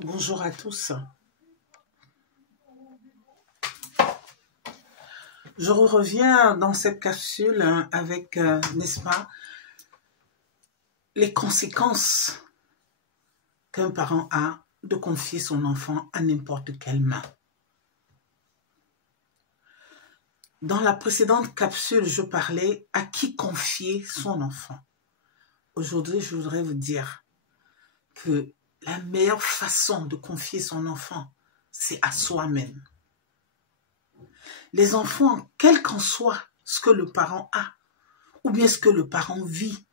Bonjour à tous. Je reviens dans cette capsule avec, n'est-ce pas, les conséquences qu'un parent a de confier son enfant à n'importe quelle main. Dans la précédente capsule, je parlais à qui confier son enfant. Aujourd'hui, je voudrais vous dire que la meilleure façon de confier son enfant, c'est à soi-même. Les enfants, quel qu'en soit ce que le parent a, ou bien ce que le parent vit,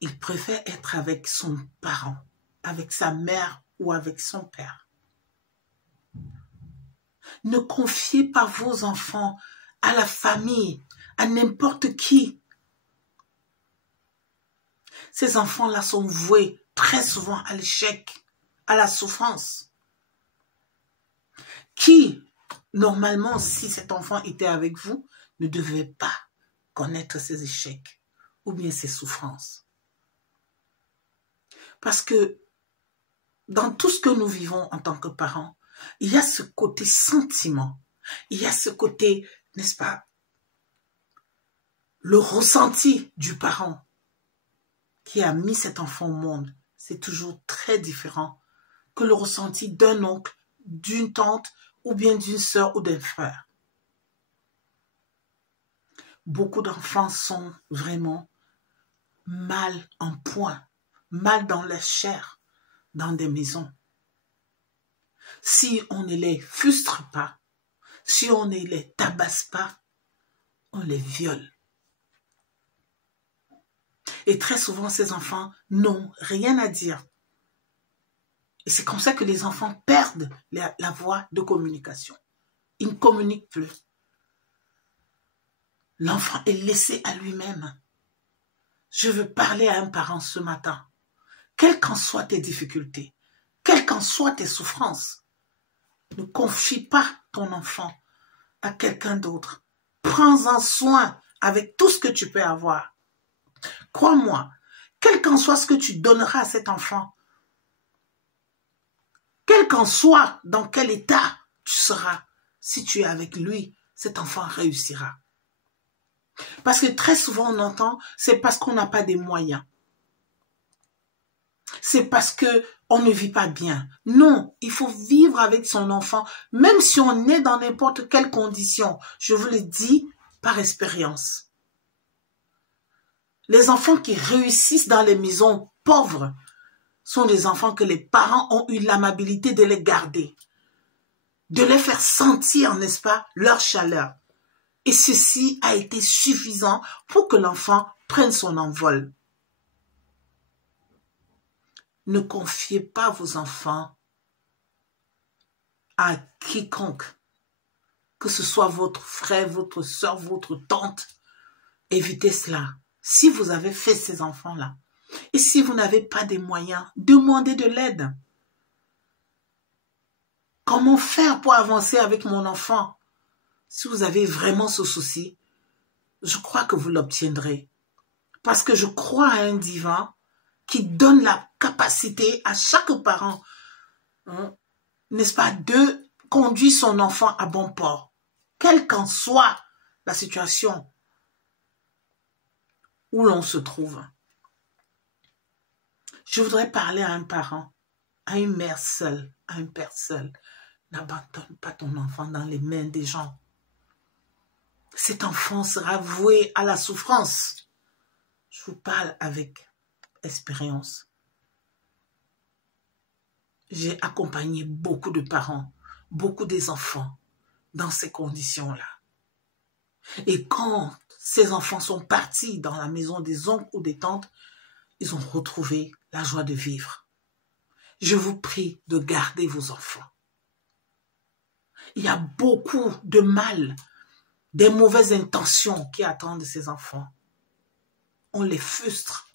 il préfère être avec son parent, avec sa mère ou avec son père. Ne confiez pas vos enfants à la famille, à n'importe qui. Ces enfants-là sont voués très souvent à l'échec, à la souffrance. Qui, normalement, si cet enfant était avec vous, ne devait pas connaître ses échecs ou bien ses souffrances. Parce que dans tout ce que nous vivons en tant que parents, il y a ce côté sentiment, il y a ce côté, n'est-ce pas, le ressenti du parent qui a mis cet enfant au monde. C'est toujours très différent que le ressenti d'un oncle, d'une tante ou bien d'une sœur ou d'un frère. Beaucoup d'enfants sont vraiment mal en point, mal dans la chair, dans des maisons. Si on ne les frustre pas, si on ne les tabasse pas, on les viole. Et très souvent, ces enfants n'ont rien à dire. Et c'est comme ça que les enfants perdent la voie de communication. Ils ne communiquent plus. L'enfant est laissé à lui-même. Je veux parler à un parent ce matin. Quelles qu'en soient tes difficultés, quelles qu'en soient tes souffrances, ne confie pas ton enfant à quelqu'un d'autre. Prends-en soin avec tout ce que tu peux avoir. Crois-moi, quel qu'en soit ce que tu donneras à cet enfant, quel qu'en soit dans quel état tu seras, si tu es avec lui, cet enfant réussira. Parce que très souvent on entend, c'est parce qu'on n'a pas des moyens. C'est parce qu'on ne vit pas bien. Non, il faut vivre avec son enfant, même si on est dans n'importe quelle condition. Je vous le dis par expérience. Les enfants qui réussissent dans les maisons pauvres sont des enfants que les parents ont eu l'amabilité de les garder, de les faire sentir, n'est-ce pas, leur chaleur. Et ceci a été suffisant pour que l'enfant prenne son envol. Ne confiez pas vos enfants à quiconque, que ce soit votre frère, votre soeur, votre tante. Évitez cela. Si vous avez fait ces enfants-là, et si vous n'avez pas des moyens, demandez de l'aide. Comment faire pour avancer avec mon enfant? Si vous avez vraiment ce souci, je crois que vous l'obtiendrez. Parce que je crois à un divin qui donne la capacité à chaque parent, n'est-ce pas, de conduire son enfant à bon port. Quelle qu'en soit la situation où l'on se trouve. Je voudrais parler à un parent, à une mère seule, à un père seul. N'abandonne pas ton enfant dans les mains des gens. Cet enfant sera voué à la souffrance. Je vous parle avec expérience. J'ai accompagné beaucoup de parents, beaucoup des enfants dans ces conditions-là. Et quand ces enfants sont partis dans la maison des oncles ou des tantes, ils ont retrouvé la joie de vivre. Je vous prie de garder vos enfants. Il y a beaucoup de mal, des mauvaises intentions qui attendent ces enfants. On les frustre.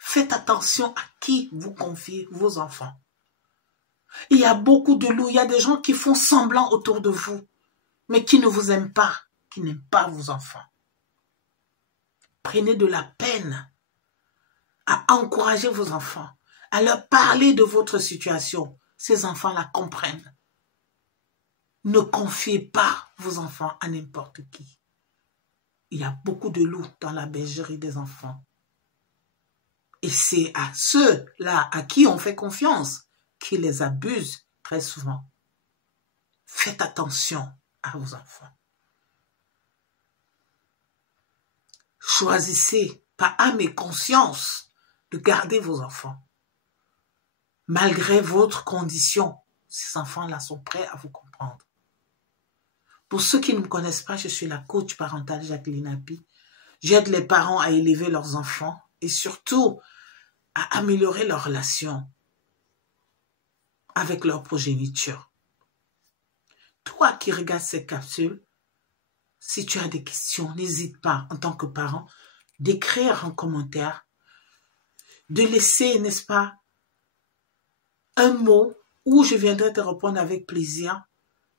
Faites attention à qui vous confiez vos enfants. Il y a beaucoup de loups, il y a des gens qui font semblant autour de vous, mais qui ne vous aiment pas, qui n'aiment pas vos enfants. Prenez de la peine à encourager vos enfants, à leur parler de votre situation. Ces enfants la comprennent. Ne confiez pas vos enfants à n'importe qui. Il y a beaucoup de loups dans la bergerie des enfants. Et c'est à ceux-là à qui on fait confiance qui les abusent très souvent. Faites attention à vos enfants. Choisissez par âme et conscience de garder vos enfants. Malgré votre condition, ces enfants-là sont prêts à vous comprendre. Pour ceux qui ne me connaissent pas, je suis la coach parentale Jacqueline Api. J'aide les parents à élever leurs enfants et surtout à améliorer leurs relations avec leur progéniture. Toi qui regardes ces capsules, si tu as des questions, n'hésite pas en tant que parent d'écrire un commentaire, de laisser, n'est-ce pas, un mot où je viendrai te répondre avec plaisir,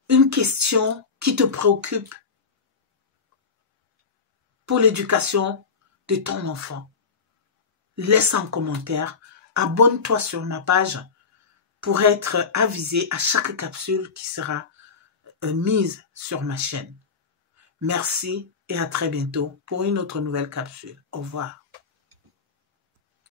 une question qui te préoccupe pour l'éducation de ton enfant. Laisse un commentaire, abonne-toi sur ma page pour être avisé à chaque capsule qui sera mise sur ma chaîne. Merci et à très bientôt pour une autre nouvelle capsule. Au revoir.